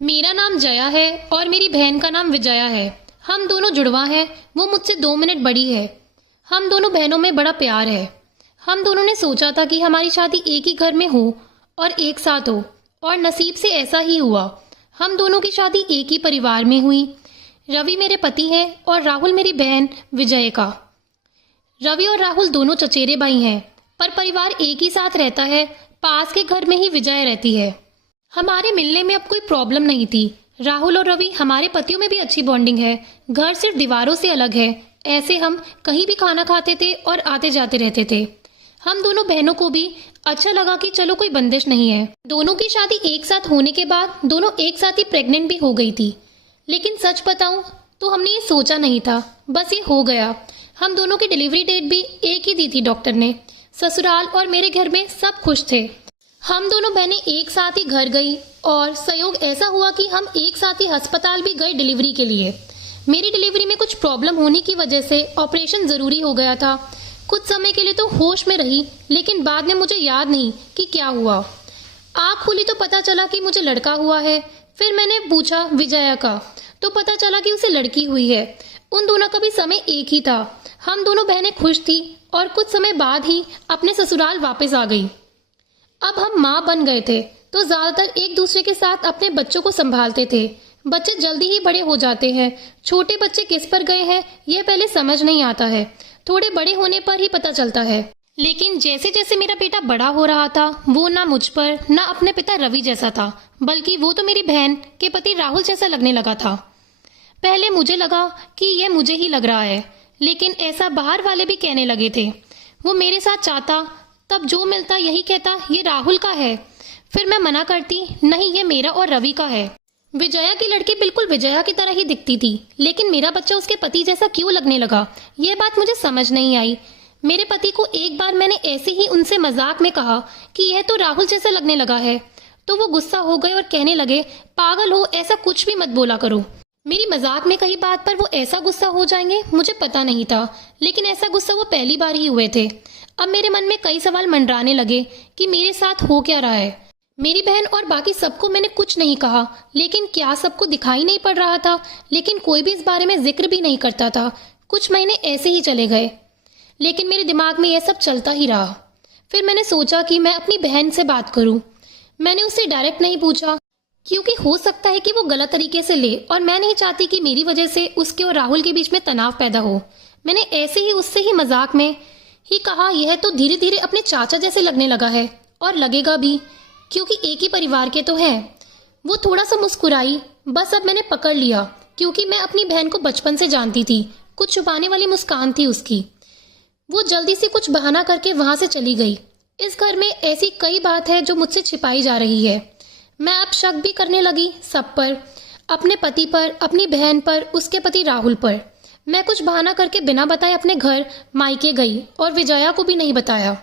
मेरा नाम जया है और मेरी बहन का नाम विजया है। हम दोनों जुड़वा हैं। वो मुझसे 2 मिनट बड़ी है। हम दोनों बहनों में बड़ा प्यार है। हम दोनों ने सोचा था कि हमारी शादी एक ही घर में हो और एक साथ हो, और नसीब से ऐसा ही हुआ। हम दोनों की शादी एक ही परिवार में हुई। रवि मेरे पति हैं और राहुल मेरी बहन विजय का। रवि और राहुल दोनों चचेरे भाई हैं, पर परिवार एक ही साथ रहता है। पास के घर में ही विजय रहती है। हमारे मिलने में अब कोई प्रॉब्लम नहीं थी। राहुल और रवि हमारे पतियों में भी अच्छी बॉन्डिंग है। घर सिर्फ दीवारों से अलग है। ऐसे हम कहीं भी खाना खाते थे और आते जाते रहते थे। हम दोनों बहनों को भी अच्छा लगा कि चलो कोई बंदिश नहीं है। दोनों की शादी एक साथ होने के बाद दोनों एक साथ ही प्रेग्नेंट भी हो गई थी। लेकिन सच बताऊं तो हमने ये सोचा नहीं था, बस ये हो गया। हम दोनों की डिलीवरी डेट भी एक ही दी थी डॉक्टर ने। ससुराल और मेरे घर में सब खुश थे। हम दोनों बहनें एक साथ ही घर गई और संयोग ऐसा हुआ कि हम एक साथ ही अस्पताल भी गए डिलीवरी के लिए। मेरी डिलीवरी में कुछ प्रॉब्लम होने की वजह से ऑपरेशन जरूरी हो गया था। कुछ समय के लिए तो होश में रही, लेकिन बाद में मुझे याद नहीं कि क्या हुआ। आँख खुली तो पता चला कि मुझे लड़का हुआ है। फिर मैंने पूछा विजया का, तो पता चला कि उसे लड़की हुई है। उन दोनों का भी समय एक ही था। हम दोनों बहनें खुश थी और कुछ समय बाद ही अपने ससुराल वापस आ गई। अब हम माँ बन गए थे तो ज्यादातर एक दूसरे के साथ अपने बच्चों को संभालते थे। बच्चे जल्दी ही बड़े हो जाते हैं। छोटे बच्चे किस पर गए हैं यह पहले समझ नहीं आता है, थोड़े बड़े होने पर ही पता चलता है। लेकिन जैसे जैसे मेरा बेटा बड़ा हो रहा था, वो ना मुझ पर ना अपने पिता रवि जैसा था, बल्कि वो तो मेरी बहन के पति राहुल जैसा लगने लगा था। पहले मुझे लगा कि यह मुझे ही लग रहा है, लेकिन ऐसा बाहर वाले भी कहने लगे थे। वो मेरे साथ चाहता, तब जो मिलता यही कहता ये राहुल का है। फिर मैं मना करती, नहीं ये मेरा और रवि का है। विजया की लड़की बिल्कुल विजया की तरह ही दिखती थी, लेकिन मेरा बच्चा उसके पति जैसा क्यों लगने लगा, यह बात मुझे समझ नहीं आई। मेरे पति को एक बार मैंने ऐसे ही उनसे मजाक में कहा कि यह तो राहुल जैसा लगने लगा है, तो वो गुस्सा हो गए और कहने लगे, पागल हो, ऐसा कुछ भी मत बोला करो। मेरी मजाक में कही बात पर वो ऐसा गुस्सा हो जाएंगे मुझे पता नहीं था, लेकिन ऐसा गुस्सा वो पहली बार ही हुए थे। अब मेरे मन में कई सवाल मंडराने लगे कि मेरे साथ हो क्या रहा है। मेरी बहन और बाकी सबको मैंने कुछ नहीं कहा, लेकिन क्या सबको दिखाई नहीं पड़ रहा था? लेकिन कोई भी इस बारे में जिक्र भी नहीं करता था। कुछ महीने ऐसे ही चले गए, लेकिन मेरे दिमाग में यह सब चलता ही रहा। फिर मैंने सोचा कि मैं अपनी बहन से बात करूं। मैंने उससे डायरेक्ट नहीं पूछा, क्योंकि हो सकता है कि वो गलत तरीके से ले, और मैं नहीं चाहती कि मेरी वजह से उसके और राहुल के बीच में तनाव पैदा हो। मैंने ऐसे ही उससे ही मजाक में ही कहा, यह तो धीरे धीरे अपने चाचा जैसे लगने लगा है, और लगेगा भी, क्योंकि एक ही परिवार के तो हैं। वो थोड़ा सा मुस्कुराई। बस अब मैंने पकड़ लिया, क्योंकि मैं अपनी बहन को बचपन से जानती थी। कुछ छुपाने वाली मुस्कान थी उसकी। वो जल्दी से कुछ बहाना करके वहां से चली गई। इस घर में ऐसी कई बात है जो मुझसे छिपाई जा रही है। मैं अब शक भी करने लगी सब पर, अपने पति पर, अपनी बहन पर, उसके पति राहुल पर। मैं कुछ बहाना करके बिना बताए अपने घर मायके गई और विजया को भी नहीं बताया।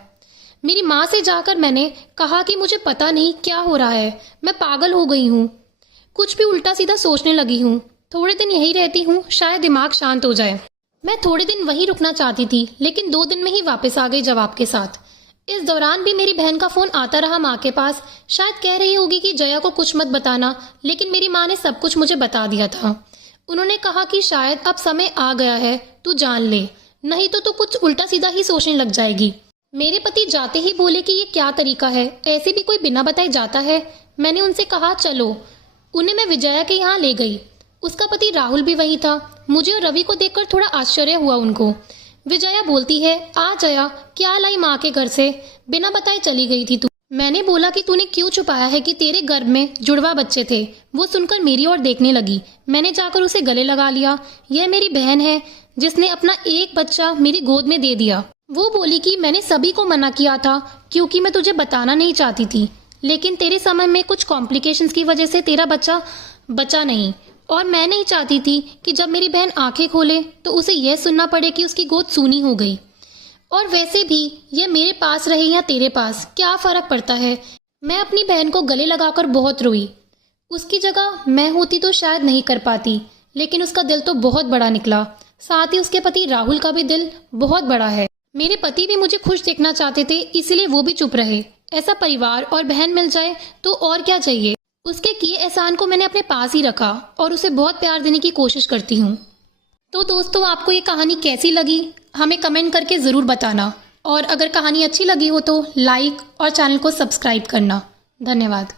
मेरी माँ से जाकर मैंने कहा कि मुझे पता नहीं क्या हो रहा है, मैं पागल हो गई हूँ, कुछ भी उल्टा सीधा सोचने लगी हूँ। थोड़े दिन यही रहती हूँ, शायद दिमाग शांत हो जाए। मैं थोड़े दिन वहीं रुकना चाहती थी, लेकिन 2 दिन में ही वापस आ गई जवाब के साथ। इस दौरान भी मेरी बहन का फोन आता रहा माँ के पास। शायद कह रही होगी कि जया को कुछ मत बताना, लेकिन मेरी माँ ने सब कुछ मुझे बता दिया था। उन्होंने कहा कि शायद अब समय आ गया है, तू जान ले, नहीं तो तू कुछ उल्टा सीधा ही सोचने लग जाएगी। मेरे पति जाते ही बोले कि ये क्या तरीका है, ऐसे भी कोई बिना बताए जाता है। मैंने उनसे कहा चलो। उन्हें मैं विजया के यहाँ ले गई। उसका पति राहुल भी वही था। मुझे और रवि को देखकर थोड़ा आश्चर्य हुआ उनको। विजया बोलती है, आ जया, क्या लाई माँ के घर से, बिना बताए चली गई थी तू। मैंने बोला कि तूने क्यों छुपाया है कि तेरे गर्भ में जुड़वा बच्चे थे। वो सुनकर मेरी ओर देखने लगी। मैंने जाकर उसे गले लगा लिया। यह मेरी बहन है जिसने अपना एक बच्चा मेरी गोद में दे दिया। वो बोली कि मैंने सभी को मना किया था क्योंकि मैं तुझे बताना नहीं चाहती थी, लेकिन तेरे समय में कुछ कॉम्प्लिकेशंस की वजह से तेरा बच्चा बचा नहीं, और मैं नहीं चाहती थी कि जब मेरी बहन आंखें खोले तो उसे यह सुनना पड़े कि उसकी गोद सूनी हो गई। और वैसे भी यह मेरे पास रहे या तेरे पास, क्या फर्क पड़ता है। मैं अपनी बहन को गले लगाकर बहुत रोई। उसकी जगह मैं होती तो शायद नहीं कर पाती, लेकिन उसका दिल तो बहुत बड़ा निकला। साथ ही उसके पति राहुल का भी दिल बहुत बड़ा है। मेरे पति भी मुझे खुश देखना चाहते थे, इसलिए वो भी चुप रहे। ऐसा परिवार और बहन मिल जाए तो और क्या चाहिए। उसके किए एहसान को मैंने अपने पास ही रखा और उसे बहुत प्यार देने की कोशिश करती हूँ। तो दोस्तों, आपको ये कहानी कैसी लगी हमें कमेंट करके ज़रूर बताना, और अगर कहानी अच्छी लगी हो तो लाइक और चैनल को सब्सक्राइब करना। धन्यवाद।